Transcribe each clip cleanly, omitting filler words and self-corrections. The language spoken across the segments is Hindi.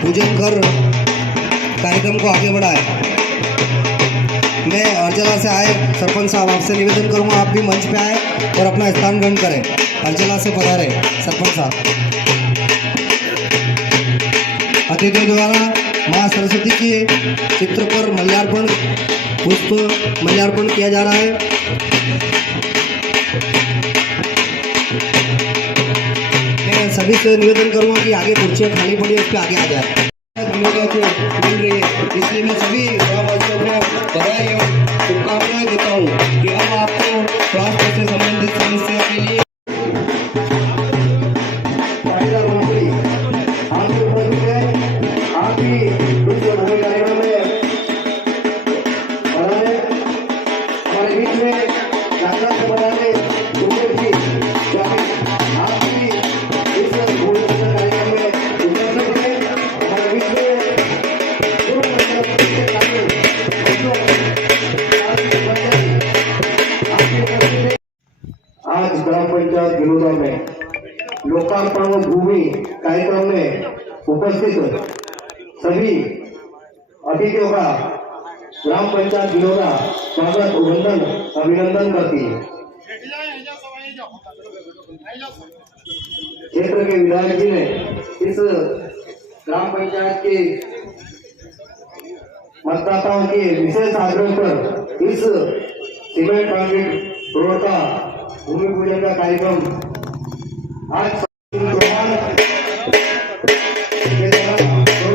पूजन कर कार्यक्रम को आगे बढ़ाए। मैं अर्चला से आए सरपंच साहब, आपसे निवेदन करूंगा आप भी मंच पे आए और अपना स्थान ग्रहण करें। अर्चला से पधारे सरपंच साहब। अतिथियों द्वारा माँ सरस्वती के चित्र पर मल्यार्पण पुष्प मल्यार्पण किया जा रहा है। मैं सभी से निवेदन करूंगा कि आगे कुर्सियाँ खाली पड़ी है, उस पर आगे आ जाए। इसलिए मैं सभी ग्रामवासियों को बधाई और शुभकामनाएं देता हूँ कि हम आपको स्वास्थ्य से संबंधित समस्या के लिए आज ग्राम पंचायत गिनौदा में लोकार्पण भूमि कार्यक्रम में उपस्थित सभी अतिथियों का ग्राम पंचायत गिनौदा स्वागत अभिनंदन करती है। क्षेत्र के विधायक जी ने इस ग्राम पंचायत के मतदाताओं के विशेष आग्रह पर इस सीमेंट कंक्रीट रोड का भूमि पूजन का कार्यक्रम आज करोड़ों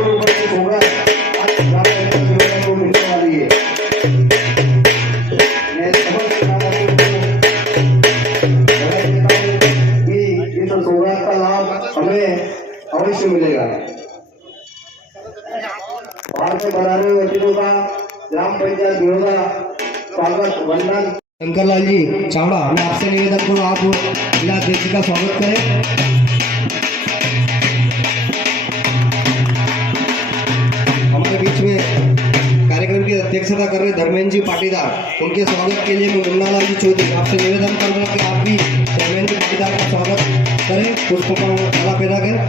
रुपए की सौगात आज ग्राम पंचायत को मिलने वाली है। मैं समस्त कि इस सौगात का लाभ हमें अवश्य मिलेगा। भारत में बना रहे अतिथियों का ग्राम पंचायत गिनौदा स्वागत वंदन। शंकर लाल जी चावड़ा, मैं आपसे निवेदन करूँ आप जिला अध्यक्ष का स्वागत करें। हमारे बीच में कार्यक्रम की अध्यक्षता कर रहे धर्मेंद्र जी पाटीदार, उनके स्वागत के लिए मैं मुन्ना लाल जी चौधरी आपसे निवेदन करूँगा कि आप भी धर्मेंद्र जी पाटीदार का स्वागत करें। पुष्पों का माला पैदा करें।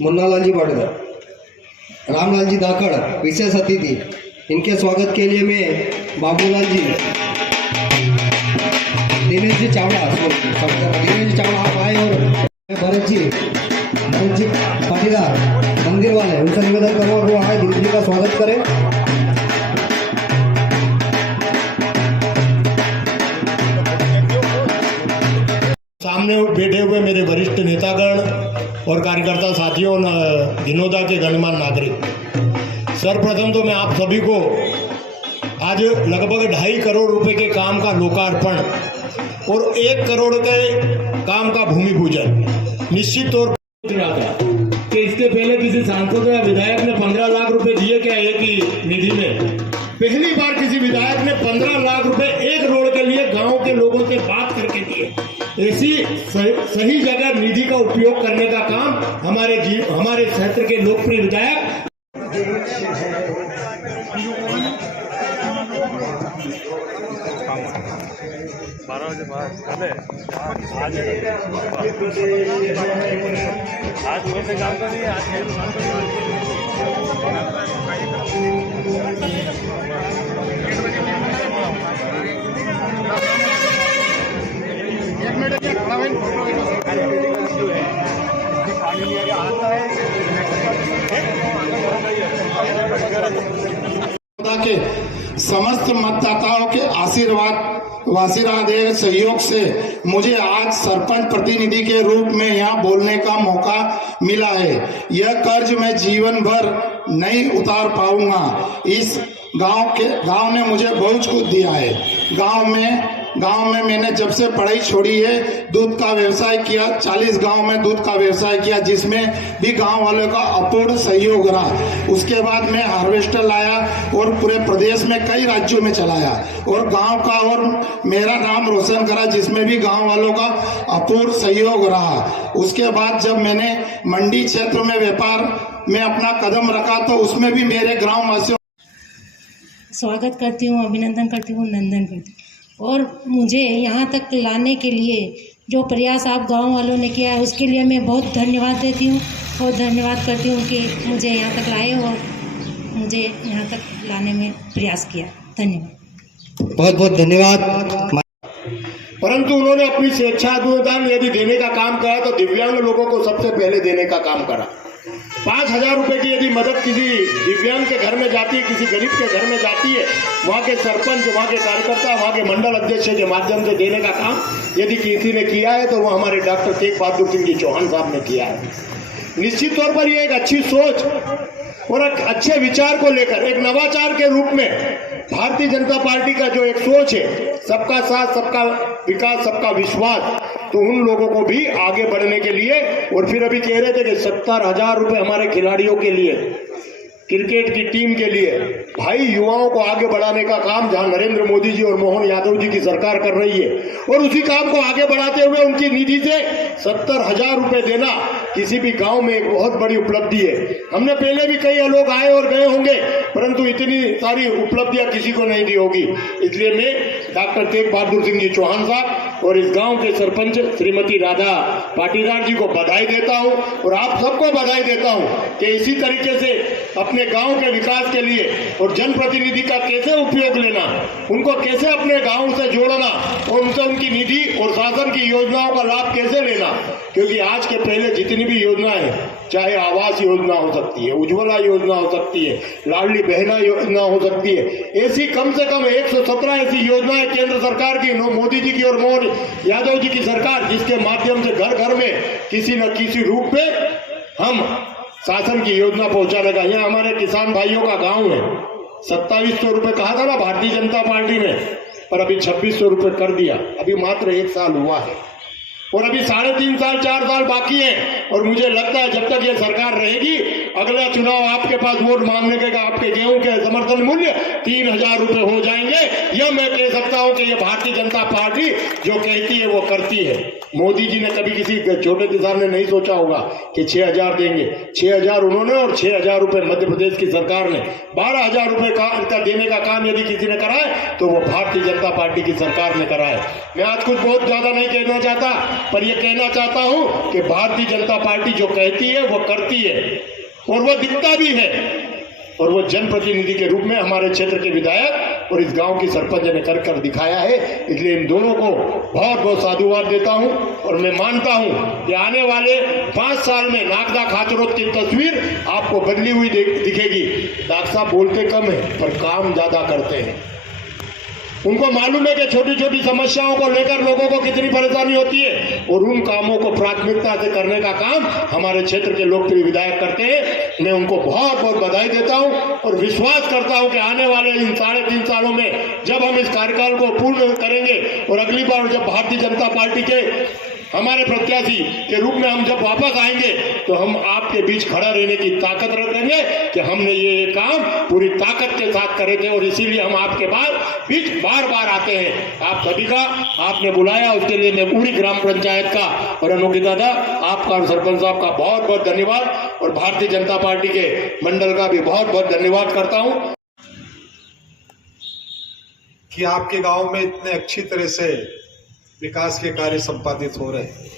मुन्ना लाल जी पाटीदार, रामलाल जी दाकड़ विशेष अतिथि, इनके स्वागत के लिए मैं बाबूलाल जी, दिनेश जी चावड़ा आप आए और भरत जी पाटीदार मंदिर वाले, उनका निवेदन करूँगा वो आए दिनेश जी का स्वागत करें। सामने बैठे हुए मेरे वरिष्ठ नेतागण और कार्यकर्ता साथियों, गिनौदा के गणमान्य नागरिक, सर्वप्रथम तो मैं आप सभी को आज लगभग 2.5 करोड़ रुपए के काम का लोकार्पण और 1 करोड़ के काम का भूमि पूजन निश्चित तौर पर कि इसके पहले किसी सांसद या विधायक ने 15 लाख रुपए दिए क्या एक ही निधि में? पहली बार किसी विधायक ने 15 लाख रुपए एक रोड के लिए गांव के लोगों से बात करके दिए। ऐसी सही जगह निधि का उपयोग करने का काम हमारे क्षेत्र के लोकप्रिय विधायक के समस्त मतदाताओं के आशीर्वाद सहयोग से मुझे आज सरपंच प्रतिनिधि के रूप में यहाँ बोलने का मौका मिला है। यह कर्ज मैं जीवन भर नहीं उतार पाऊंगा। इस गांव ने मुझे बहुत कुछ दिया है। गांव में मैंने जब से पढ़ाई छोड़ी है दूध का व्यवसाय किया, 40 गांव में दूध का व्यवसाय किया, जिसमें भी गांव वालों का अपूर्ण सहयोग रहा। उसके बाद मैं हार्वेस्टर लाया और पूरे प्रदेश में कई राज्यों में चलाया और गांव का और मेरा नाम रोशन करा, जिसमें भी गांव वालों का अपूर्ण सहयोग रहा। उसके बाद जब मैंने मंडी क्षेत्र में व्यापार में अपना कदम रखा तो उसमें भी मेरे ग्रामवासियों स्वागत करती हूँ, अभिनंदन करती हूँ, नंदन करती हूँ। और मुझे यहाँ तक लाने के लिए जो प्रयास आप गांव वालों ने किया है उसके लिए मैं बहुत धन्यवाद देती हूँ। बहुत धन्यवाद करती हूँ कि मुझे यहाँ तक लाए और मुझे यहाँ तक लाने में प्रयास किया। धन्यवाद। बहुत बहुत धन्यवाद। परंतु उन्होंने अपनी स्वेच्छानुदान यदि देने का काम करा तो दिव्यांग लोगों को सबसे पहले देने का काम करा। 5,000 रुपए की यदि मदद किसी दिव्यांग के घर में जाती है, किसी गरीब के घर में जाती है, वहाँ के सरपंच, वहाँ के कार्यकर्ता, वहाँ के मंडल अध्यक्ष के माध्यम से देने का काम यदि किसी ने किया है तो वो हमारे डॉक्टर तेग बहादुर सिंह जी चौहान साहब ने किया है। निश्चित तौर पर ये एक अच्छी सोच और एक अच्छे विचार को लेकर एक नवाचार के रूप में भारतीय जनता पार्टी का जो एक सोच है, सबका साथ, सबका विकास, सबका विश्वास, तो उन लोगों को भी आगे बढ़ने के लिए, और फिर अभी कह रहे थे कि 70,000 रुपए हमारे खिलाड़ियों के लिए, क्रिकेट की टीम के लिए, भाई युवाओं को आगे बढ़ाने का काम जहां नरेंद्र मोदी जी और मोहन यादव जी की सरकार कर रही है, और उसी काम को आगे बढ़ाते हुए उनकी निधि से 70,000 रुपए देना किसी भी गांव में एक बहुत बड़ी उपलब्धि है। हमने पहले भी कई लोग आए और गए होंगे, परंतु इतनी सारी उपलब्धियां किसी को नहीं दी होगी। इसलिए मैं डॉक्टर तेग बहादुर सिंह जी चौहान साहब और इस गांव के सरपंच श्रीमती राधा पाटीदार जी को बधाई देता हूं और आप सबको बधाई देता हूं कि इसी तरीके से अपने गांव के विकास के लिए और जनप्रतिनिधि का कैसे उपयोग लेना, उनको कैसे अपने गांव से जोड़ना और उनसे उनकी निधि और शासन की योजनाओं का लाभ कैसे लेना, क्योंकि आज के पहले जितनी भी योजनाएं हैं, चाहे आवास योजना हो सकती है, उज्ज्वला योजना हो सकती है, लाडली बहना योजना हो सकती है, ऐसी कम से कम 117 ऐसी योजनाएं केंद्र सरकार की, मोदी जी की और मोहन यादव जी की सरकार, जिसके माध्यम से घर घर में किसी न किसी रूप में हम शासन की योजना पहुंचाने का। यहाँ हमारे किसान भाइयों का गांव है, 2700 रुपए कहा था ना भारतीय जनता पार्टी ने, पर अभी 2600 रुपए कर दिया। अभी मात्र 1 साल हुआ है और अभी 3.5 साल 4 साल बाकी है, और मुझे लगता है जब तक ये सरकार रहेगी, अगला चुनाव आपके पास वोट मांगने के आपके गेहूं के समर्थन मूल्य 3,000 रुपए हो जाएंगे। यह मैं कह सकता हूं कि ये भारतीय जनता पार्टी जो कहती है वो करती है। मोदी जी ने कभी किसी छोटे किसान ने नहीं सोचा होगा कि 6,000 देंगे। 6,000 उन्होंने और 6,000 रुपए मध्य प्रदेश की सरकार ने, 12,000 रुपए का देने का काम यदि किसी ने करा है तो वो भारतीय जनता पार्टी की सरकार ने करा है। मैं आज कुछ बहुत ज्यादा नहीं कहना चाहता, पर यह कहना चाहता हूं कि भारतीय जनता पार्टी जो कहती है वो करती है और वो दिखता भी है, और वो जनप्रतिनिधि के रूप में हमारे क्षेत्र के विधायक और इस गांव की सरपंच ने कर दिखाया है। इसलिए इन दोनों को बहुत बहुत साधुवाद देता हूं और मैं मानता हूं कि आने वाले 5 साल में नागदा खाचरोद की तस्वीर आपको बदली हुई दिखेगी। डॉक्टर साहब बोलते कम है पर काम ज्यादा करते हैं। उनको मालूम है कि छोटी छोटी समस्याओं को लेकर लोगों को कितनी परेशानी होती है, और उन कामों को प्राथमिकता से करने का काम हमारे क्षेत्र के लोकप्रिय विधायक करते हैं। मैं उनको बहुत बहुत बधाई देता हूं और विश्वास करता हूं कि आने वाले इन 3.5 सालों में जब हम इस कार्यकाल को पूर्ण करेंगे और अगली बार जब भारतीय जनता पार्टी के हमारे प्रत्याशी के रूप में हम जब वापस आएंगे तो हम आपके बीच खड़ा रहने की ताकत रखेंगे कि हमने ये काम पूरी ताकत के साथ करे थे, और इसीलिए हम आपके बीच बार बार आते हैं। आप सभी का आपने बुलाया, उसके लिए मैं पूरी ग्राम पंचायत का और अनोखी दादा आपका और सरपंच साहब का बहुत बहुत धन्यवाद और भारतीय जनता पार्टी के मंडल का भी बहुत बहुत धन्यवाद करता हूं कि आपके गांव में इतने अच्छी तरह से विकास के कार्य संपादित हो रहे हैं।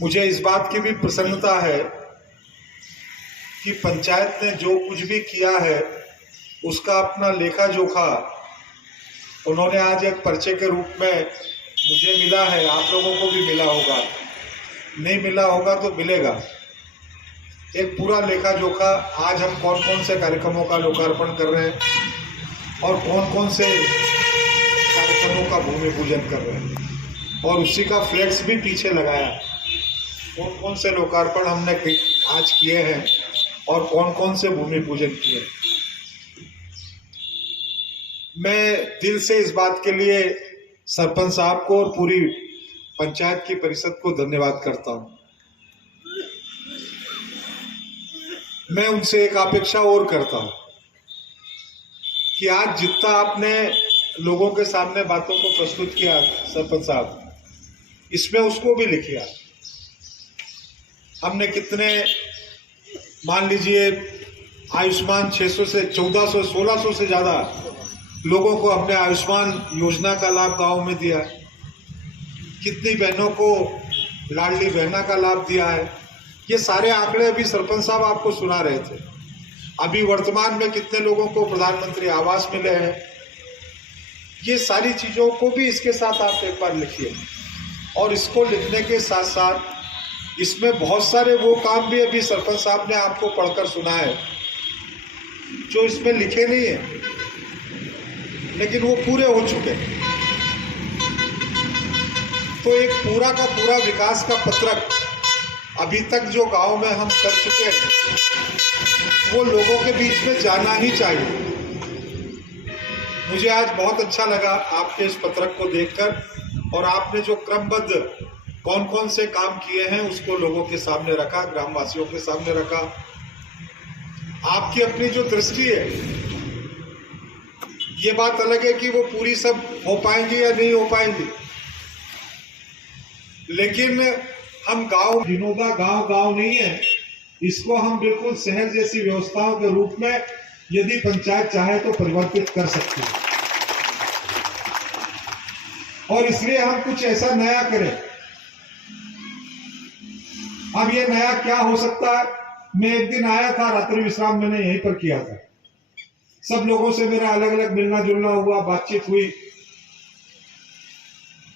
मुझे इस बात की भी प्रसन्नता है कि पंचायत ने जो कुछ भी किया है उसका अपना लेखा जोखा उन्होंने आज एक पर्चे के रूप में मुझे मिला है, आप लोगों को भी मिला होगा, नहीं मिला होगा तो मिलेगा। एक पूरा लेखा जोखा आज हम कौन कौन से कार्यक्रमों का लोकार्पण कर रहे हैं और कौन कौन से कार्यक्रमों का भूमि पूजन कर रहे हैं, और उसी का फ्लेक्स भी पीछे लगाया। कौन कौन से लोकार्पण हमने आज किए हैं और कौन कौन से भूमि पूजन किए। मैं दिल से इस बात के लिए सरपंच साहब को और पूरी पंचायत की परिषद को धन्यवाद करता हूं। मैं उनसे एक अपेक्षा और करता हूं कि आज जितना आपने लोगों के सामने बातों को प्रस्तुत किया सरपंच साहब, इसमें उसको भी लिखिए। हमने कितने, मान लीजिए आयुष्मान 600 से 1400 1600 से ज़्यादा लोगों को हमने आयुष्मान योजना का लाभ गांव में दिया। कितनी बहनों को लाडली बहना का लाभ दिया है। ये सारे आंकड़े अभी सरपंच साहब आपको सुना रहे थे। अभी वर्तमान में कितने लोगों को प्रधानमंत्री आवास मिले हैं, ये सारी चीज़ों को भी इसके साथ आप एक बार लिखिए। और इसको लिखने के साथ साथ इसमें बहुत सारे वो काम भी अभी सरपंच साहब ने आपको पढ़कर सुनाए जो इसमें लिखे नहीं है, लेकिन वो पूरे हो चुके हैं। तो एक पूरा का पूरा विकास का पत्रक अभी तक जो गांव में हम कर चुके हैं वो लोगों के बीच में जाना ही चाहिए। मुझे आज बहुत अच्छा लगा आपके इस पत्रक को देखकर, और आपने जो क्रमबद्ध कौन कौन से काम किए हैं उसको लोगों के सामने रखा, ग्रामवासियों के सामने रखा। आपकी अपनी जो दृष्टि है, ये बात अलग है कि वो पूरी सब हो पाएंगी या नहीं हो पाएंगी, लेकिन हम गांव विनोदा गांव नहीं है, इसको हम बिल्कुल शहर जैसी व्यवस्थाओं के रूप में यदि पंचायत चाहे तो परिवर्तित कर सकती है। और इसलिए हम कुछ ऐसा नया करें। अब ये नया क्या हो सकता है? मैं एक दिन आया था, रात्रि विश्राम मैंने यहीं पर किया था। सब लोगों से मेरा अलग अलग मिलना जुलना हुआ, बातचीत हुई।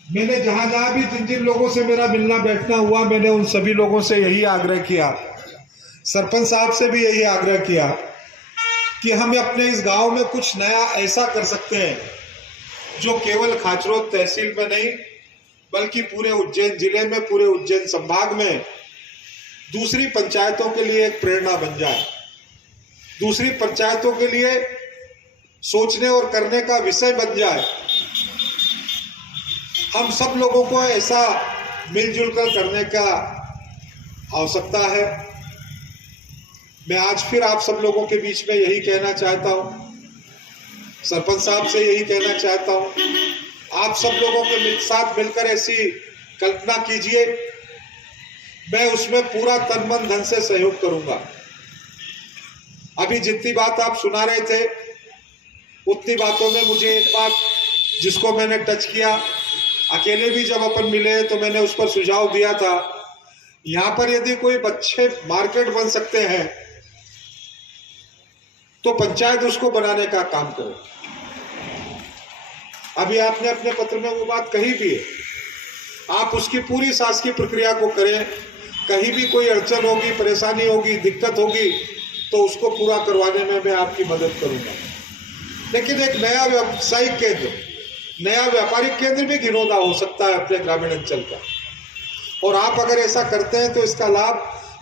मैंने जहां जहां भी जिन जिन लोगों से मेरा मिलना बैठना हुआ, मैंने उन सभी लोगों से यही आग्रह किया, सरपंच साहब से भी यही आग्रह किया कि हम अपने इस गांव में कुछ नया ऐसा कर सकते हैं जो केवल खाचरोद तहसील में नहीं बल्कि पूरे उज्जैन जिले में, पूरे उज्जैन संभाग में दूसरी पंचायतों के लिए एक प्रेरणा बन जाए, दूसरी पंचायतों के लिए सोचने और करने का विषय बन जाए। हम सब लोगों को ऐसा मिलजुल कर करने का आवश्यकता है। मैं आज फिर आप सब लोगों के बीच में यही कहना चाहता हूं, सरपंच साहब से यही कहना चाहता हूं, आप सब लोगों के साथ मिलकर ऐसी कल्पना कीजिए, मैं उसमें पूरा तन मन धन से सहयोग करूंगा। अभी जितनी बात आप सुना रहे थे उतनी बातों में मुझे एक बात जिसको मैंने टच किया, अकेले भी जब अपन मिले तो मैंने उस पर सुझाव दिया था, यहां पर यदि कोई अच्छे मार्केट बन सकते हैं तो पंचायत उसको बनाने का काम करे। अभी आपने अपने पत्र में वो बात कही भी है, आप उसकी पूरी शासकीय प्रक्रिया को करें। कहीं भी कोई अड़चन होगी, परेशानी होगी, दिक्कत होगी तो उसको पूरा करवाने में मैं आपकी मदद करूंगा। लेकिन एक नया व्यावसायिक केंद्र, नया व्यापारिक केंद्र भी घिनौना हो सकता है अपने ग्रामीण अंचल का, और आप अगर ऐसा करते हैं तो इसका लाभ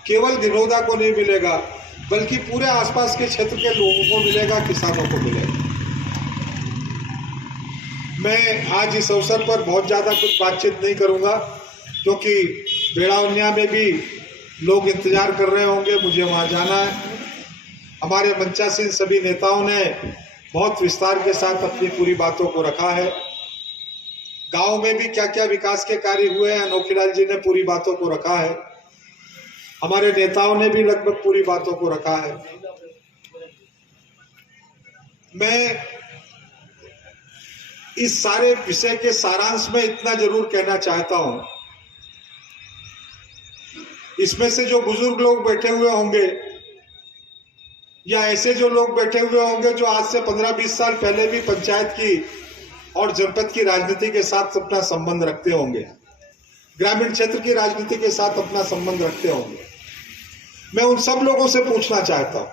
केवल घिनौना को नहीं मिलेगा बल्कि पूरे आसपास के क्षेत्र के लोगों को मिलेगा, किसानों को मिलेगा। मैं आज इस अवसर पर बहुत ज़्यादा कुछ बातचीत नहीं करूंगा क्योंकि बेड़ावनिया में भी लोग इंतजार कर रहे होंगे, मुझे वहाँ जाना है। हमारे मंचासीन सभी नेताओं ने बहुत विस्तार के साथ अपनी पूरी बातों को रखा है। गांव में भी क्या क्या विकास के कार्य हुए हैं, अनोखीलाल जी ने पूरी बातों को रखा है, हमारे नेताओं ने भी लगभग पूरी बातों को रखा है। मैं इस सारे विषय के सारांश में इतना जरूर कहना चाहता हूं, इसमें से जो बुजुर्ग लोग बैठे हुए होंगे या ऐसे जो लोग बैठे हुए होंगे जो आज से 15-20 साल पहले भी पंचायत की और जनपद की राजनीति के साथ अपना संबंध रखते होंगे, ग्रामीण क्षेत्र की राजनीति के साथ अपना संबंध रखते होंगे, मैं उन सब लोगों से पूछना चाहता हूं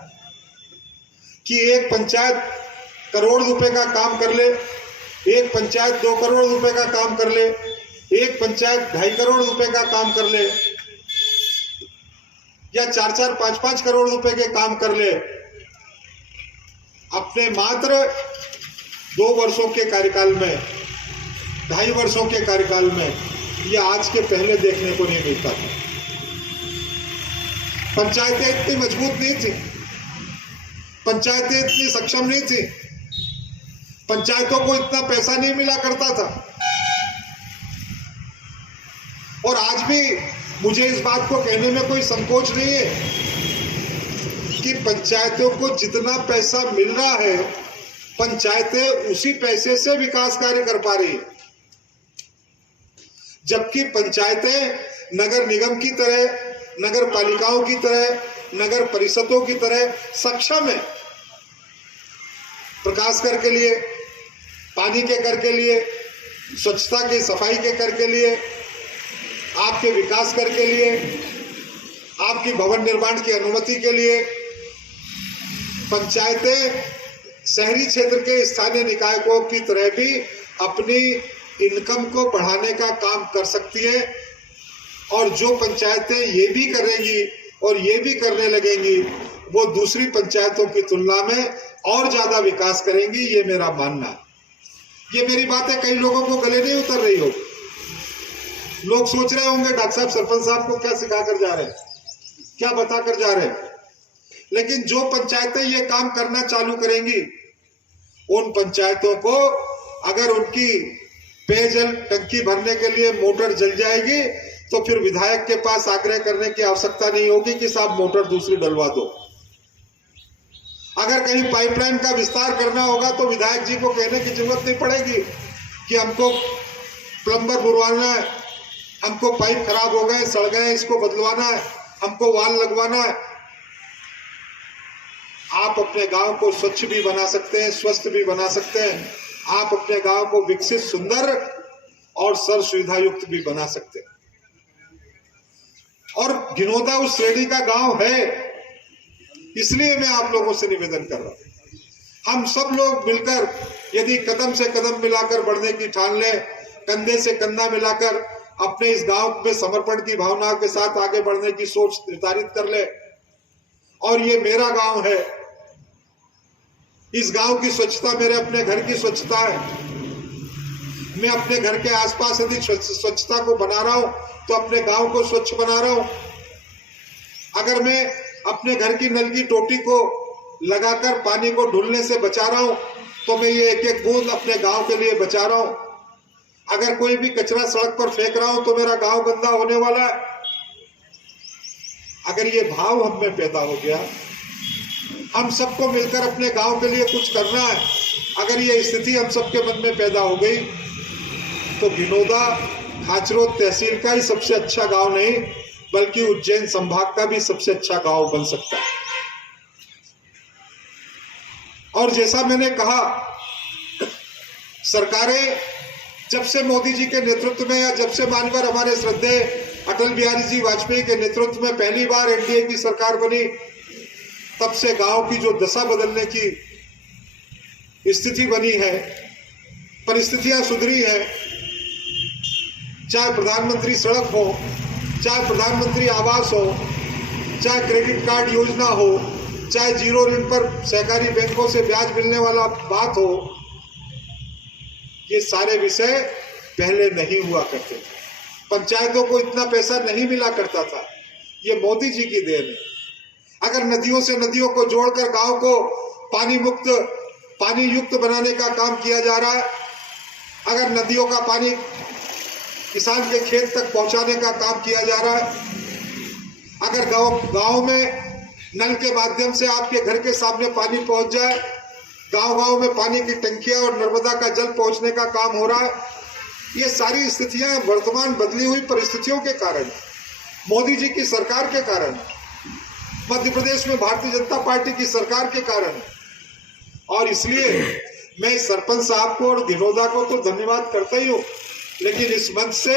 कि एक पंचायत करोड़ रुपए का काम कर ले, एक पंचायत 2 करोड़ रुपए का काम कर ले, एक पंचायत 2.5 करोड़ रुपए का काम कर ले या 4-4, 5-5 करोड़ रुपए के काम कर ले, अपने मात्र 2 वर्षों के कार्यकाल में, 2.5 वर्षों के कार्यकाल में, ये आज के पहले देखने को नहीं मिलता था। पंचायतें इतनी मजबूत नहीं थी, पंचायतें इतनी सक्षम नहीं थी, पंचायतों को इतना पैसा नहीं मिला करता था। और आज भी मुझे इस बात को कहने में कोई संकोच नहीं है कि पंचायतों को जितना पैसा मिल रहा है, पंचायतें उसी पैसे से विकास कार्य कर पा रही है। जबकि पंचायतें नगर निगम की तरह, नगर पालिकाओं की तरह, नगर परिषदों की तरह सक्षम है प्रकाश कर के लिए, पानी के कर के लिए, स्वच्छता की सफाई के कर के लिए, आपके विकास कर के लिए, आपकी भवन निर्माण की अनुमति के लिए। पंचायतें शहरी क्षेत्र के स्थानीय निकायों की तरह भी अपनी इनकम को बढ़ाने का काम कर सकती है, और जो पंचायतें ये भी करेंगी और ये भी करने लगेंगी वो दूसरी पंचायतों की तुलना में और ज्यादा विकास करेंगी, ये मेरा मानना है। ये मेरी बातें कई लोगों को गले नहीं उतर रही होगी। लोग सोच रहे होंगे डॉक्टर साहब सरपंच साहब को क्या सिखा कर जा रहे हैं, क्या बता कर जा रहे हैं। लेकिन जो पंचायतें ये काम करना चालू करेंगी, उन पंचायतों को अगर उनकी पेयजल टंकी भरने के लिए मोटर जल जाएगी तो फिर विधायक के पास आग्रह करने की आवश्यकता नहीं होगी कि साहब मोटर दूसरी डलवा दो। अगर कहीं पाइपलाइन का विस्तार करना होगा तो विधायक जी को कहने की जरूरत नहीं पड़ेगी कि हमको प्लम्बर बुलवाना है, हमको पाइप खराब हो गए, सड़ गए, इसको बदलवाना है, हमको वाल लगवाना है। आप अपने गांव को स्वच्छ भी बना सकते हैं, स्वस्थ भी बना सकते हैं। आप अपने गांव को विकसित, सुंदर और सर्व सुविधा युक्त भी बना सकते हैं। और गिनोदा उस श्रेणी का गांव है, इसलिए मैं आप लोगों से निवेदन कर रहा हूं। हम सब लोग मिलकर यदि कदम से कदम मिलाकर बढ़ने की ठान लें, कंधे से कंधा मिलाकर अपने इस गांव में समर्पण की भावना के साथ आगे बढ़ने की सोच निर्धारित कर ले, और ये मेरा गांव है, इस गांव की स्वच्छता मेरे अपने घर की स्वच्छता है। मैं अपने घर के आसपास यदि स्वच्छता को बना रहा हूं तो अपने गांव को स्वच्छ बना रहा हूं। अगर मैं अपने घर की नल की टोटी को लगाकर पानी को ढुलने से बचा रहा हूं तो मैं ये एक एक बूंद अपने गांव के लिए बचा रहा हूं। अगर कोई भी कचरा सड़क पर फेंक रहा हूं तो मेरा गांव गंदा होने वाला है। अगर ये भाव हम में पैदा हो गया, हम सबको मिलकर अपने गांव के लिए कुछ करना है, अगर ये स्थिति हम सबके मन में पैदा हो गई तो गिनोदा खाचरोद तहसील का ही सबसे अच्छा गांव नहीं बल्कि उज्जैन संभाग का भी सबसे अच्छा गांव बन सकता है। और जैसा मैंने कहा, सरकारें जब से मोदी जी के नेतृत्व में या जब से मानकर हमारे श्रद्धेय अटल बिहारी जी वाजपेयी के नेतृत्व में पहली बार एनडीए की सरकार बनी, तब से गांव की जो दशा बदलने की स्थिति बनी है, परिस्थितियां सुधरी है। चाहे प्रधानमंत्री सड़क हो, चाहे प्रधानमंत्री आवास हो, चाहे क्रेडिट कार्ड योजना हो, चाहे जीरो ऋण पर सहकारी बैंकों से ब्याज मिलने वाला बात हो, ये सारे विषय पहले नहीं हुआ करते थे। पंचायतों को इतना पैसा नहीं मिला करता था, ये मोदी जी की देन है। अगर नदियों से नदियों को जोड़कर गांव को पानी युक्त बनाने का काम किया जा रहा है, अगर नदियों का पानी किसान के खेत तक पहुंचाने का काम किया जा रहा है, अगर गांव में नल के माध्यम से आपके घर के सामने पानी पहुंच जाए, गांव में पानी की टंकियां और नर्मदा का जल पहुंचने का काम हो रहा है, ये सारी स्थितियां वर्तमान बदली हुई परिस्थितियों के कारण, मोदी जी की सरकार के कारण, मध्य प्रदेश में भारतीय जनता पार्टी की सरकार के कारण। और इसलिए मैं सरपंच साहब को और गिनोदा को तो धन्यवाद करता ही हूं, लेकिन इस मंच से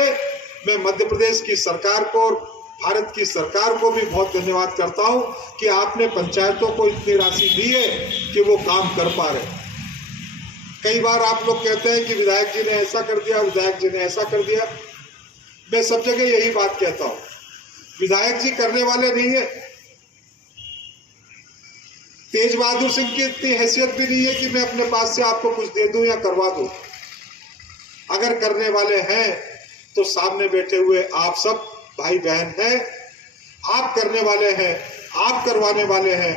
मैं मध्य प्रदेश की सरकार को और भारत की सरकार को भी बहुत धन्यवाद करता हूं कि आपने पंचायतों को इतनी राशि दी है कि वो काम कर पा रहे। कई बार आप लोग कहते हैं कि विधायक जी ने ऐसा कर दिया, विधायक जी ने ऐसा कर दिया। मैं सब जगह यही बात कहता हूं, विधायक जी करने वाले नहीं है। तेज बहादुर सिंह की इतनी हैसियत भी नहीं है कि मैं अपने पास से आपको कुछ दे दूं या करवा दूं। अगर करने वाले हैं तो सामने बैठे हुए आप सब भाई बहन हैं, आप करने वाले हैं, आप करवाने वाले हैं।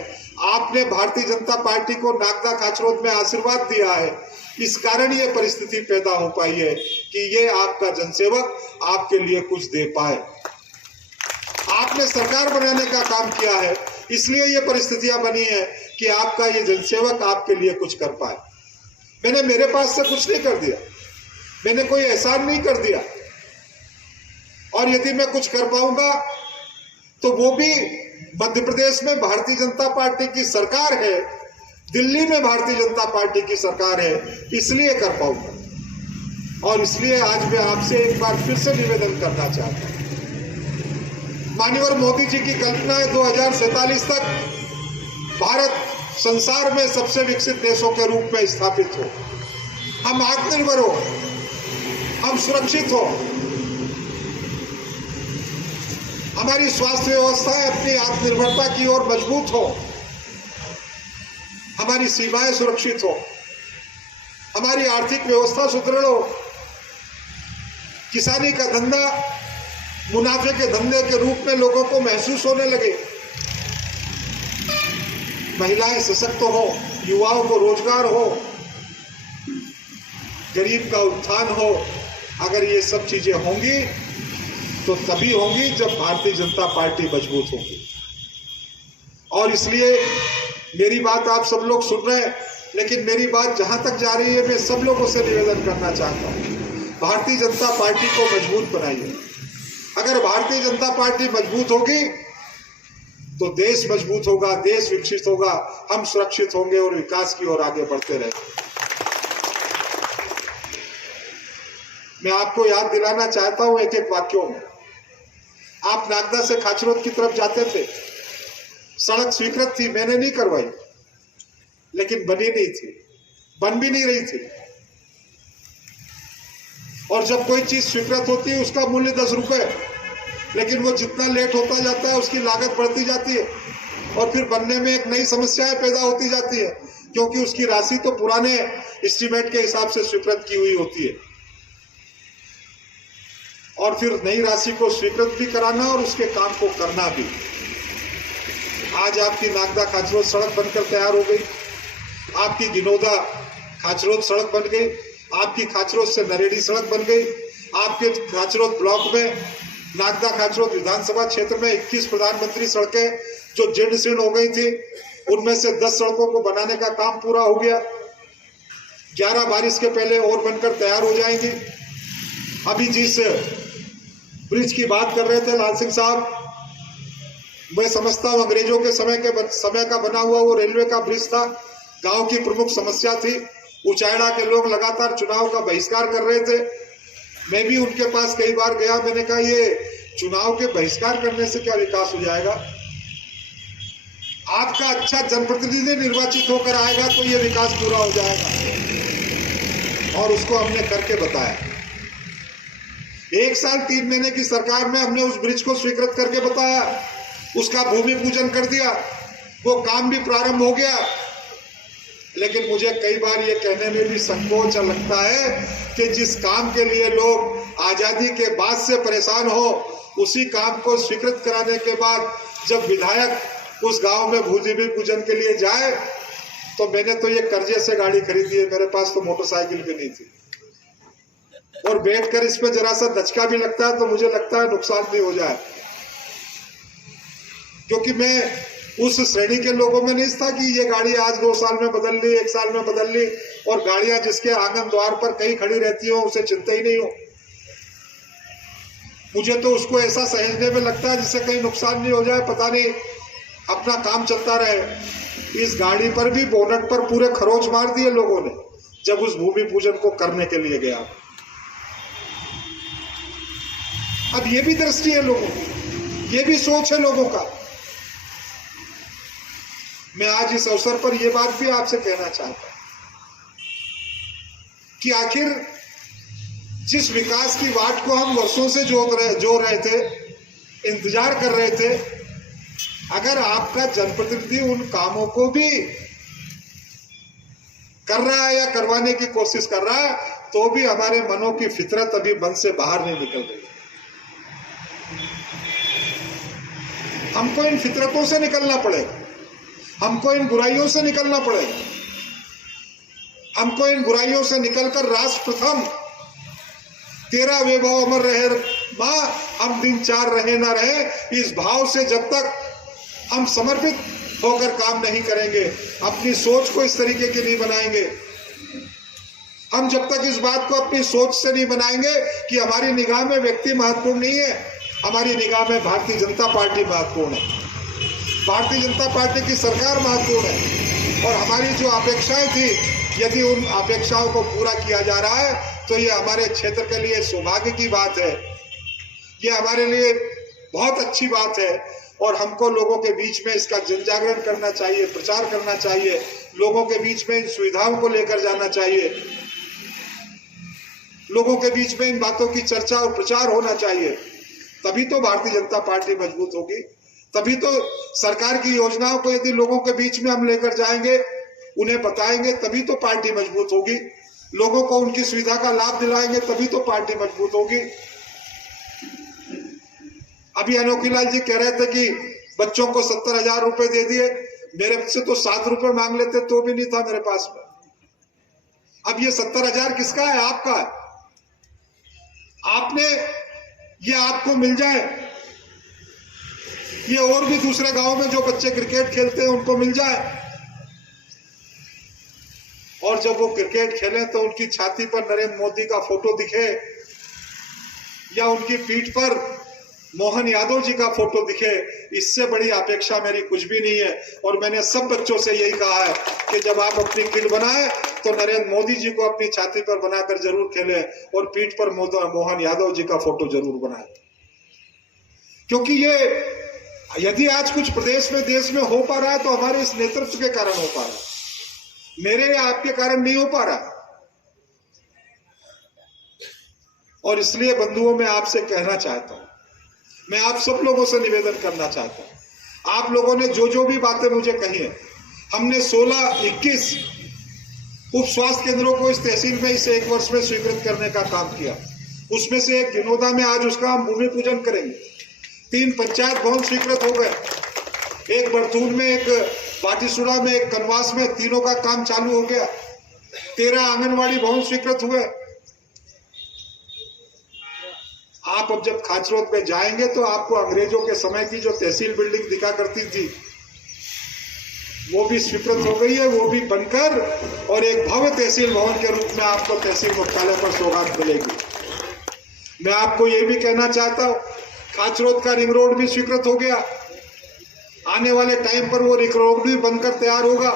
आपने भारतीय जनता पार्टी को नागदा खाचरोद में आशीर्वाद दिया है, इस कारण ये परिस्थिति पैदा हो पाई है कि ये आपका जनसेवक आपके लिए कुछ दे पाए। आपने सरकार बनाने का काम किया है, इसलिए ये परिस्थितियां बनी है कि आपका ये जनसेवक आपके लिए कुछ कर पाए। मैंने मेरे पास से कुछ नहीं कर दिया, मैंने कोई एहसान नहीं कर दिया। और यदि मैं कुछ कर पाऊंगा तो वो भी मध्य प्रदेश में भारतीय जनता पार्टी की सरकार है, दिल्ली में भारतीय जनता पार्टी की सरकार है, इसलिए कर पाऊंगा। और इसलिए आज मैं आपसे एक बार फिर से निवेदन करना चाहता हूं। माननीय मोदी जी की कल्पना है 2047 तक भारत संसार में सबसे विकसित देशों के रूप में स्थापित हो, हम आत्मनिर्भर हो, हम सुरक्षित हो, हमारी स्वास्थ्य व्यवस्था अपनी आत्मनिर्भरता की ओर मजबूत हो, हमारी सीमाएं सुरक्षित हो, हमारी आर्थिक व्यवस्था सुदृढ़ हो, किसानी का धंधा मुनाफे के धंधे के रूप में लोगों को महसूस होने लगे, महिलाएं सशक्त हो, युवाओं को रोजगार हो, गरीब का उत्थान हो। अगर ये सब चीजें होंगी तो तभी होंगी जब भारतीय जनता पार्टी मजबूत होगी। और इसलिए मेरी बात आप सब लोग सुन रहे हैं, लेकिन मेरी बात जहां तक जा रही है मैं सब लोगों से निवेदन करना चाहता हूं, भारतीय जनता पार्टी को मजबूत बनाइए। अगर भारतीय जनता पार्टी मजबूत होगी तो देश मजबूत होगा, देश विकसित होगा, हम सुरक्षित होंगे और विकास की ओर आगे बढ़ते रहेंगे। मैं आपको याद दिलाना चाहता हूं एक एक वाक्यों में। आप नागदा से खाचरोद की तरफ जाते थे, सड़क स्वीकृत थी, मैंने नहीं करवाई, लेकिन बनी नहीं थी, बन भी नहीं रही थी। और जब कोई चीज स्वीकृत होती है उसका मूल्य 10 रुपए, लेकिन वो जितना लेट होता जाता है उसकी लागत बढ़ती जाती है और फिर बनने में एक नई समस्याएं पैदा होती जाती है, क्योंकि उसकी राशि तो पुराने एस्टीमेट के हिसाब से स्वीकृत की हुई होती है और फिर नई राशि को स्वीकृत भी कराना और उसके काम को करना भी। आज आपकी नागदा खाचरोद सड़क बनकर तैयार हो गई, आपकी गिनोदा खाचरोद सड़क बन गई, आपकी खाचरोद से नरेड़ी सड़क बन गई, आपके खाचरोद ब्लॉक में नागदा खाचरोद विधानसभा क्षेत्र में 21 प्रधानमंत्री सड़कें जो जीर्ण शीर्ण हो गई थी, उनमें से 10 सड़कों को बनाने का काम पूरा हो गया। 11 बारिश के पहले और बनकर तैयार हो जाएंगी। अभी जिस ब्रिज की बात कर रहे थे लाल सिंह साहब, मैं समझता हूं अंग्रेजों के समय का बना हुआ वो रेलवे का ब्रिज था। गांव की प्रमुख समस्या थी, उचाईड़ा के लोग लगातार चुनाव का बहिष्कार कर रहे थे। मैं भी उनके पास कई बार गया, मैंने कहा ये चुनाव के बहिष्कार करने से क्या विकास हो जाएगा? आपका अच्छा जनप्रतिनिधि निर्वाचित होकर आएगा तो ये विकास पूरा हो जाएगा। और उसको हमने करके बताया। 1 साल 3 महीने की सरकार में हमने उस ब्रिज को स्वीकृत करके बताया, उसका भूमि पूजन कर दिया, वो काम भी प्रारंभ हो गया। लेकिन मुझे कई बार ये कहने में भी संकोच लगता है कि जिस काम के लिए लोग आजादी के बाद से परेशान हो, उसी काम को स्वीकृत कराने के बाद जब विधायक उस गांव में भूमि पूजन के लिए जाए तो मैंने तो ये कर्जे से गाड़ी खरीदी है, मेरे पास तो मोटरसाइकिल भी नहीं थी, और बैठकर इस पे जरा सा दचका भी लगता है तो मुझे लगता है नुकसान भी हो जाए, क्योंकि मैं उस श्रेणी के लोगों में नहीं था कि ये गाड़ी आज 2 साल में बदल ली, 1 साल में बदल ली, और गाड़ियां जिसके आंगन द्वार पर कहीं खड़ी रहती हो उसे चिंता ही नहीं हो। मुझे तो उसको ऐसा सहेजने में लगता है जिससे कहीं नुकसान नहीं हो जाए, पता नहीं अपना काम चलता रहे। इस गाड़ी पर भी बोनट पर पूरे खरोच मार दिए लोगों ने जब उस भूमि पूजन को करने के लिए गया। अब ये भी दृष्टि है लोगों की, ये भी सोच है लोगों का। मैं आज इस अवसर पर यह बात भी आपसे कहना चाहता हूं कि आखिर जिस विकास की वाट को हम वर्षों से जो रहे थे, इंतजार कर रहे थे, अगर आपका जनप्रतिनिधि उन कामों को भी कर रहा है या करवाने की कोशिश कर रहा है, तो भी हमारे मनों की फितरत अभी मन से बाहर नहीं निकल रही। हमको इन फितरतों से निकलना पड़ेगा, हमको इन बुराइयों से निकलना पड़ेगा, हमको इन बुराइयों से निकलकर राष्ट्र प्रथम, तेरा वैभव अमर रहे मां, हम दिन 4 रहे ना रहे, इस भाव से जब तक हम समर्पित होकर काम नहीं करेंगे, अपनी सोच को इस तरीके की नहीं बनाएंगे हम जब तक इस बात को अपनी सोच से नहीं बनाएंगे कि हमारी निगाह में व्यक्ति महत्वपूर्ण नहीं है, हमारी निगाह में भारतीय जनता पार्टी महत्वपूर्ण है, भारतीय जनता पार्टी की सरकार महत्वपूर्ण है। और हमारी जो अपेक्षाएं थी, यदि उन अपेक्षाओं को पूरा किया जा रहा है तो ये हमारे क्षेत्र के लिए सौभाग्य की बात है, ये हमारे लिए बहुत अच्छी बात है। और हमको लोगों के बीच में इसका जन जागरण करना चाहिए, प्रचार करना चाहिए, लोगों के बीच में इन सुविधाओं को लेकर जाना चाहिए, लोगों के बीच में इन बातों की चर्चा और प्रचार होना चाहिए। तभी तो भारतीय जनता पार्टी मजबूत होगी, तभी तो सरकार की योजनाओं को यदि लोगों के बीच में हम लेकर जाएंगे, उन्हें बताएंगे, तभी तो पार्टी मजबूत होगी। लोगों को उनकी सुविधा का लाभ दिलाएंगे, तभी तो पार्टी मजबूत होगी। अभी अनोखीलाल जी कह रहे थे कि बच्चों को 70,000 रुपए दे दिए, मेरे से तो 7 रुपए मांग लेते तो भी नहीं था मेरे पास में। अब ये 70,000 किसका है? आपका है। आपने ये आपको मिल जाए, ये और भी दूसरे गांव में जो बच्चे क्रिकेट खेलते हैं उनको मिल जाए, और जब वो क्रिकेट खेलें तो उनकी छाती पर नरेंद्र मोदी का फोटो दिखे या उनकी पीठ पर मोहन यादव जी का फोटो दिखे, इससे बड़ी अपेक्षा मेरी कुछ भी नहीं है। और मैंने सब बच्चों से यही कहा है कि जब आप अपनी किट बनाएं तो नरेंद्र मोदी जी को अपनी छाती पर बनाकर जरूर खेलें और पीठ पर मोहन यादव जी का फोटो जरूर बनाएं, क्योंकि ये यदि आज कुछ प्रदेश में देश में हो पा रहा है तो हमारे इस नेतृत्व के कारण हो पा रहा है, मेरे या आपके कारण नहीं हो पा रहा। और इसलिए बंधुओं मैं आपसे कहना चाहता हूं, मैं आप सब लोगों से निवेदन करना चाहता हूं, आप लोगों ने जो जो भी बातें मुझे कही है, हमने 16-21 उप स्वास्थ्य केंद्रों को इस तहसील में इस 1 वर्ष में स्वीकृत करने का काम किया। उसमें से एक गिनोदा में आज उसका हम भूमि पूजन करेंगे। 3 पंचायत भवन स्वीकृत हो गए, एक बरतून में, एक बाटीसुड़ा में, एक कनवास में, तीनों का काम चालू हो गया। 13 आंगनवाड़ी भवन स्वीकृत हुए। आप अब जब खाचरोद में जाएंगे तो आपको अंग्रेजों के समय की जो तहसील बिल्डिंग दिखा करती थी वो भी स्वीकृत हो गई है, वो भी बनकर और एक भव्य तहसील भवन के रूप में आपको तहसील मुख्यालय पर सौगात मिलेगी। मैं आपको ये भी कहना चाहता हूँ, खाचरोद का रिंग रोड भी स्वीकृत हो गया। आने वाले टाइम पर वो रिंग रोड भी बनकर तैयार होगा।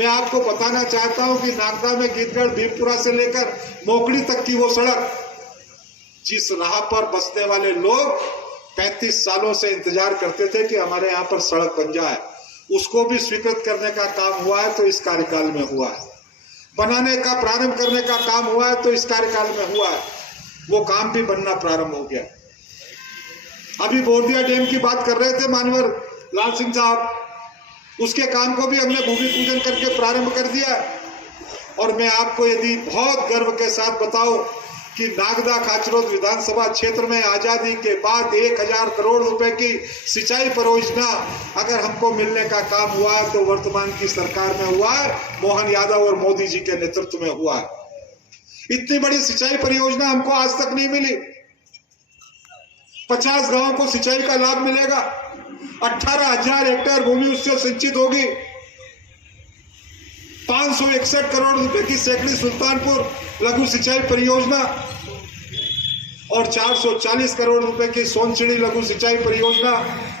मैं आपको बताना चाहता हूँ कि नागदा में गीतगढ़ भीमपुरा से लेकर मोकड़ी तक की वो सड़क, जिस राह पर बसने वाले लोग 35 सालों से इंतजार करते थे कि हमारे यहाँ पर सड़क बन जाए, उसको भी स्वीकृत करने का काम हुआ है तो इस कार्यकाल में हुआ है। बनाने का प्रारंभ करने का काम हुआ है तो इस कार्यकाल में हुआ है। वो काम भी बनना प्रारंभ हो गया। अभी बोरदिया डैम की बात कर रहे थे मानवर लाल सिंह साहब, उसके काम को भी हमने भूमि पूजन करके प्रारंभ कर दिया। और मैं आपको यदि बहुत गर्व के साथ बताऊं कि नागदा खाचरोद विधानसभा क्षेत्र में आजादी के बाद 1000 करोड़ रुपए की सिंचाई परियोजना अगर हमको मिलने का काम हुआ है तो वर्तमान की सरकार में हुआ है, मोहन यादव और मोदी जी के नेतृत्व में हुआ है। इतनी बड़ी सिंचाई परियोजना हमको आज तक नहीं मिली। 50 गांवों को सिंचाई का लाभ मिलेगा, 18,000 हेक्टेयर भूमि उससे सिंचित होगी। 561 करोड़ रुपए की सेकड़ी सुल्तानपुर लघु सिंचाई परियोजना और 440 करोड़ रुपए की सोनचिड़ी लघु सिंचाई परियोजना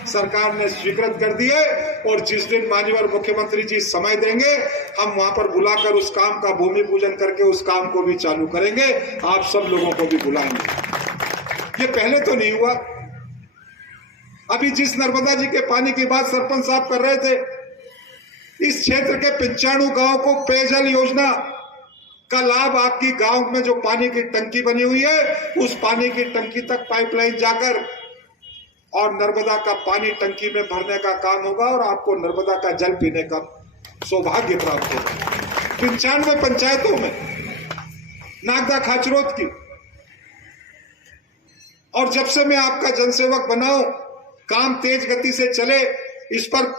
सरकार ने स्वीकृत कर दी है। और जिस दिन माननीय मुख्यमंत्री जी समय देंगे, हम वहां पर बुलाकर उस काम का भूमि पूजन करके उस काम को भी चालू करेंगे। आप सब लोगों को भी बुलाएंगे। ये पहले तो नहीं हुआ। अभी जिस नर्मदा जी के पानी की बात सरपंच साहब कर रहे थे, इस क्षेत्र के 95 गांव को पेयजल योजना का लाभ आपकी गांव में जो पानी की टंकी बनी हुई है, उस पानी की टंकी तक पाइपलाइन जाकर और नर्मदा का पानी टंकी में भरने का काम होगा और आपको नर्मदा का जल पीने का सौभाग्य प्राप्त होगा। 95 पंचायतों में नागदा खाचरोद की। और जब से मैं आपका जनसेवक बना हूं, काम तेज गति से चले, इस पर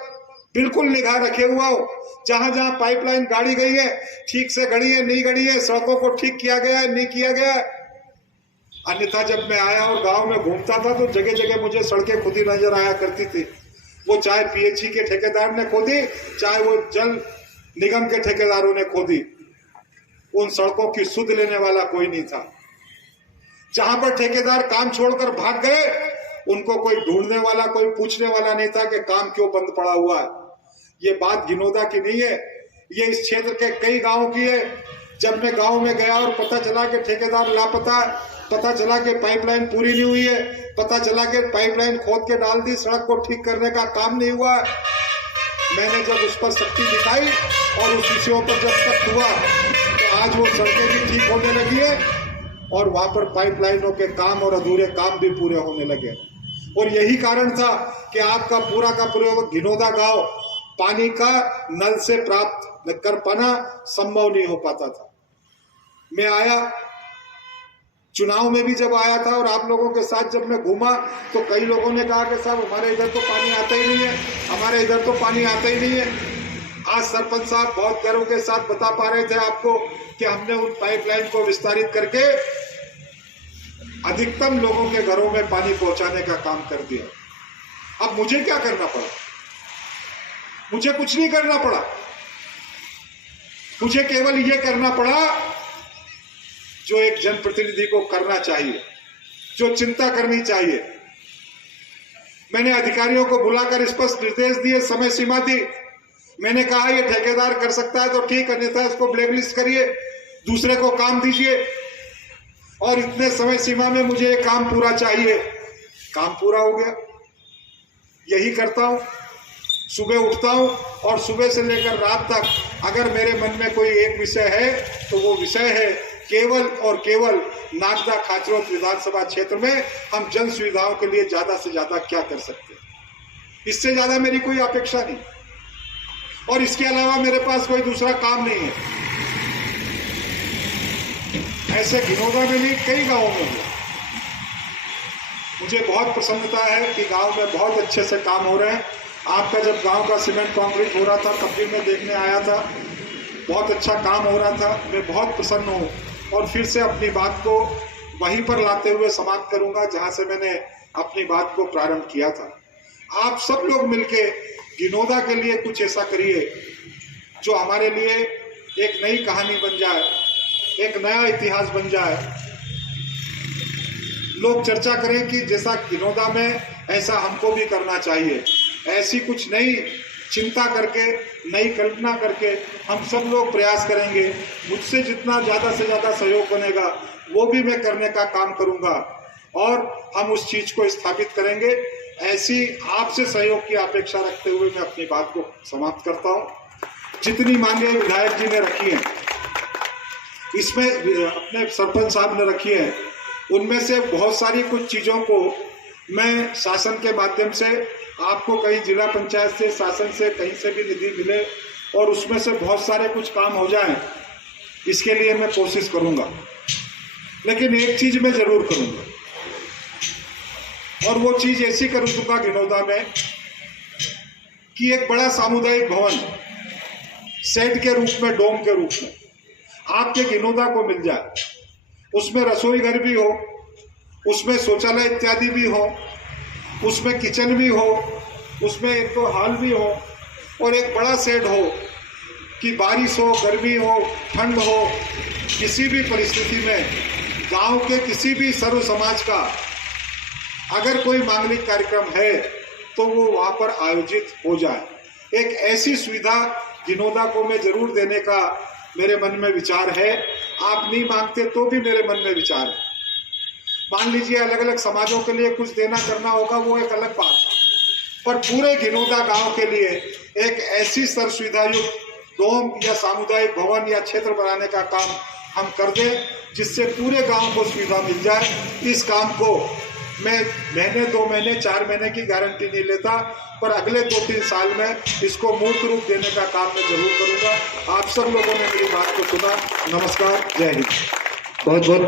बिल्कुल निगाह रखे हुआ हो। जहां जहां पाइपलाइन गाड़ी गई है, ठीक से गड़ी है, नहीं गड़ी है, सड़कों को ठीक किया गया है, नहीं किया गया है। अन्यथा जब मैं आया और गांव में घूमता था तो जगह जगह मुझे सड़कें खुदी नजर आया करती थी। वो चाहे पीएचई के ठेकेदार ने खोदी, चाहे वो जल निगम के ठेकेदारों ने खोदी। उन सड़कों की सुध लेने वाला कोई नहीं था। जहां पर ठेकेदार काम छोड़कर भाग गए, उनको कोई ढूंढने वाला, कोई पूछने वाला नहीं था कि काम क्यों बंद पड़ा हुआ है। ये बात गिनोदा की नहीं है, ये इस क्षेत्र के कई गांवों की है। जब मैं गांव में गया और पता चला कि ठेकेदार लापता, पता चला कि पाइपलाइन पूरी नहीं हुई है, पता चला कि पाइपलाइन खोद के डाल दी, सड़क को ठीक करने का काम नहीं हुआ, मैंने जब उस पर शक्ति दिखाई और उस विषयों पर जब तक हुआ, तो आज वो सड़कें भी ठीक होने लगी है और वहां पर पाइपलाइनों के काम और अधूरे काम भी पूरे होने लगे। और यही कारण था कि आपका पूरा का पूरा गिनोदा गांव पानी का नल से प्राप्त कर पाना संभव नहीं हो पाता था। मैं आया, चुनाव में भी जब आया था और आप लोगों के साथ जब मैं घूमा, तो कई लोगों ने कहा कि साहब हमारे इधर तो पानी आता ही नहीं है, हमारे इधर तो पानी आता ही नहीं है। आज सरपंच साहब बहुत गर्व के साथ बता पा रहे थे आपको कि हमने उन पाइपलाइन को विस्तारित करके अधिकतम लोगों के घरों में पानी पहुंचाने का काम कर दिया। अब मुझे क्या करना पड़ा? मुझे कुछ नहीं करना पड़ा, मुझे केवल यह करना पड़ा जो एक जनप्रतिनिधि को करना चाहिए, जो चिंता करनी चाहिए। मैंने अधिकारियों को बुलाकर स्पष्ट निर्देश दिए, समय सीमा दी। मैंने कहा ये ठेकेदार कर सकता है तो ठीक, अन्यथा इसको ब्लैकलिस्ट करिए, दूसरे को काम दीजिए और इतने समय सीमा में मुझे ये काम पूरा चाहिए। काम पूरा हो गया। यही करता हूं, सुबह उठता हूं और सुबह से लेकर रात तक अगर मेरे मन में कोई एक विषय है तो वो विषय है केवल और केवल नागदा खाचरोद विधानसभा क्षेत्र में हम जन सुविधाओं के लिए ज्यादा से ज्यादा क्या कर सकते हैं। इससे ज्यादा मेरी कोई अपेक्षा नहीं और इसके अलावा मेरे पास कोई दूसरा काम नहीं है। ऐसे गिनोदा में नहीं, कई गांवों में हुआ। मुझे बहुत प्रसन्नता है कि गांव में बहुत अच्छे से काम हो रहे हैं। आपका जब गांव का सीमेंट कंक्रीट हो रहा था तब भी मैं देखने आया था, बहुत अच्छा काम हो रहा था। मैं बहुत प्रसन्न हूँ और फिर से अपनी बात को वहीं पर लाते हुए समाप्त करूंगा जहां से मैंने अपनी बात को प्रारंभ किया था। आप सब लोग मिलके गिनोदा के लिए कुछ ऐसा करिए जो हमारे लिए एक नई कहानी बन जाए, एक नया इतिहास बन जाए। लोग चर्चा करें कि जैसा गिनोदा में ऐसा हमको भी करना चाहिए। ऐसी कुछ नई चिंता करके, नई कल्पना करके हम सब लोग प्रयास करेंगे। मुझसे जितना ज़्यादा से ज़्यादा सहयोग बनेगा वो भी मैं करने का काम करूंगा और हम उस चीज़ को स्थापित करेंगे। ऐसी आपसे सहयोग की अपेक्षा रखते हुए मैं अपनी बात को समाप्त करता हूं। जितनी मांगे विधायक जी ने रखी हैं, इसमें अपने सरपंच साहब ने रखी है, उनमें से बहुत सारी कुछ चीज़ों को मैं शासन के माध्यम से आपको कहीं जिला पंचायत से, शासन से, कहीं से भी निधि मिले और उसमें से बहुत सारे कुछ काम हो जाएं, इसके लिए मैं कोशिश करूंगा। लेकिन एक चीज मैं जरूर करूंगा और वो चीज ऐसी करूंगा गिनोदा में कि एक बड़ा सामुदायिक भवन शेड के रूप में, डोम के रूप में आपके गिनोदा को मिल जाए। उसमें रसोई घर भी हो, उसमें शौचालय इत्यादि भी हो, उसमें किचन भी हो, उसमें एक तो हॉल भी हो और एक बड़ा शेड हो कि बारिश हो, गर्मी हो, ठंड हो, किसी भी परिस्थिति में गांव के किसी भी सर्व समाज का अगर कोई मांगलिक कार्यक्रम है तो वो वहां पर आयोजित हो जाए। एक ऐसी सुविधा गिनोदा को मैं जरूर देने का मेरे मन में विचार है। आप नहीं मांगते तो भी मेरे मन में विचार है। मान लीजिए अलग अलग समाजों के लिए कुछ देना करना होगा, वो एक अलग बात है, पर पूरे गिनोदा गांव के लिए एक ऐसी सर्व सुविधा युक्त डोम या सामुदायिक भवन या क्षेत्र बनाने का काम हम कर दें जिससे पूरे गांव को सुविधा मिल जाए। इस काम को मैं महीने, 2 महीने, 4 महीने की गारंटी नहीं लेता, पर अगले 2-3 साल में इसको मूर्त रूप देने का काम मैं जरूर करूंगा। आप सब लोगों ने मेरी बात को सुना। नमस्कार, जय हिंद। बहुत बहुत